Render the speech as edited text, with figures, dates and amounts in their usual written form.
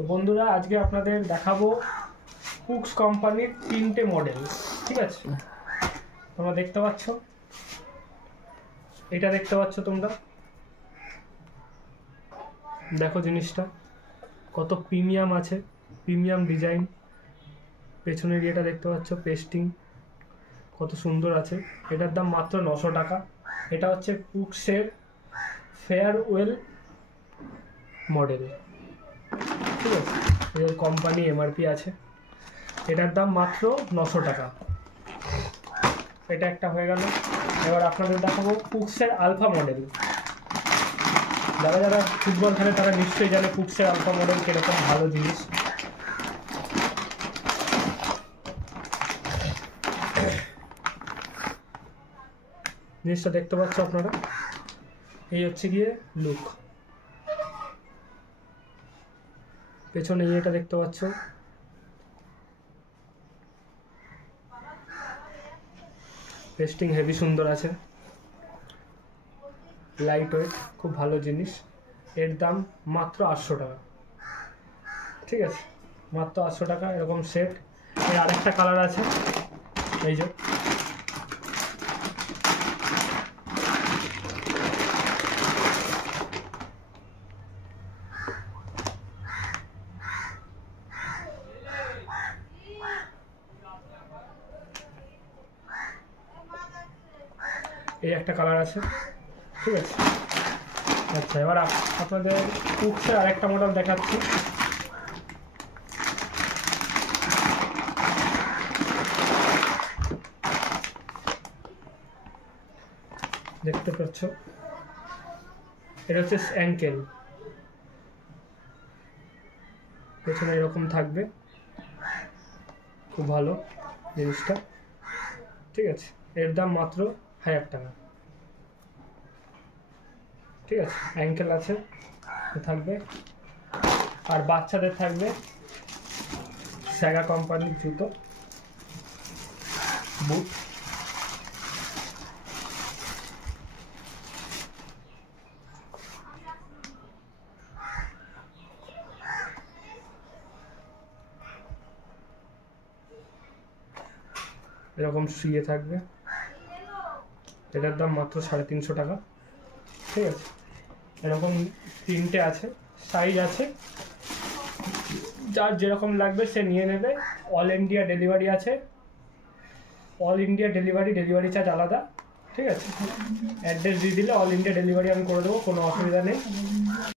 তো বন্ধুরা আজকে আপনাদের দেখাবো কুকস কোম্পানির 3টে মডেল। ঠিক আছে, তোমরা দেখতে পাচ্ছ, এটা দেখতে পাচ্ছ তোমরা, দেখো জিনিসটা কত প্রিমিয়াম আছে, প্রিমিয়াম ডিজাইন। পেছনের এটা দেখতে পাচ্ছ, পেস্টিং কত সুন্দর আছে। এটার দাম মাত্র 900 টাকা। এটা হচ্ছে কুকসের ফেয়ারওয়েল মডেল। ঠিক আছে, এর কোম্পানি এমআরপি আছে। এটার দাম মাত্র 900 টাকা। এটা একটা হয়ে গেল। এবার আপনাদের দেখাবো কুকসের আলফা মডেল। যারা যারা ফুটবল খেলে তারা নিশ্চয়ই জানে কুকসের আলফা মডেল কিরকম ভালো জিনিস। জিনিসটা দেখতে পাচ্ছ আপনারা, এই হচ্ছে গিয়ে লুক। পেছনে এটা দেখতে পাচ্ছ, পেস্টিং হেভি সুন্দর আছে, লাইট ওয়েট, খুব ভালো জিনিস। এর দাম মাত্র 800 টাকা। ঠিক আছে, মাত্র 800 টাকা। এরকম সেট। এর আরেকটা কালার আছে, এই যে এই একটা কালার আছে। ঠিক আছে, আচ্ছা এবার আপনাদের কুকসের আরেকটা মডেল দেখাচ্ছি। দেখতে পাচ্ছ, এটা হচ্ছে অ্যাঙ্কেল। পেছনে এরকম থাকবে, খুব ভালো জিনিসটা। ঠিক আছে, এর দাম মাত্র 1000 টাকা। ঠিক আছে, অ্যাঙ্কেল আছে থাকবে। আর বাচ্চাদের থাকবে স্যাগা কোম্পানির জুতো, বুট। এরকম শুয়ে থাকবে। এটার দাম মাত্র 350 টাকা। ঠিক আছে, এরকম 3টে আছে, সাইজ আছে, যার যেরকম লাগবে সে নিয়ে নেবে। অল ইন্ডিয়া ডেলিভারি আছে, অল ইন্ডিয়া ডেলিভারি চার্জ আলাদা। ঠিক আছে, অ্যাড্রেস দিয়ে দিলে অল ইন্ডিয়া ডেলিভারি আমি করে দেবো, কোনো অসুবিধা নেই।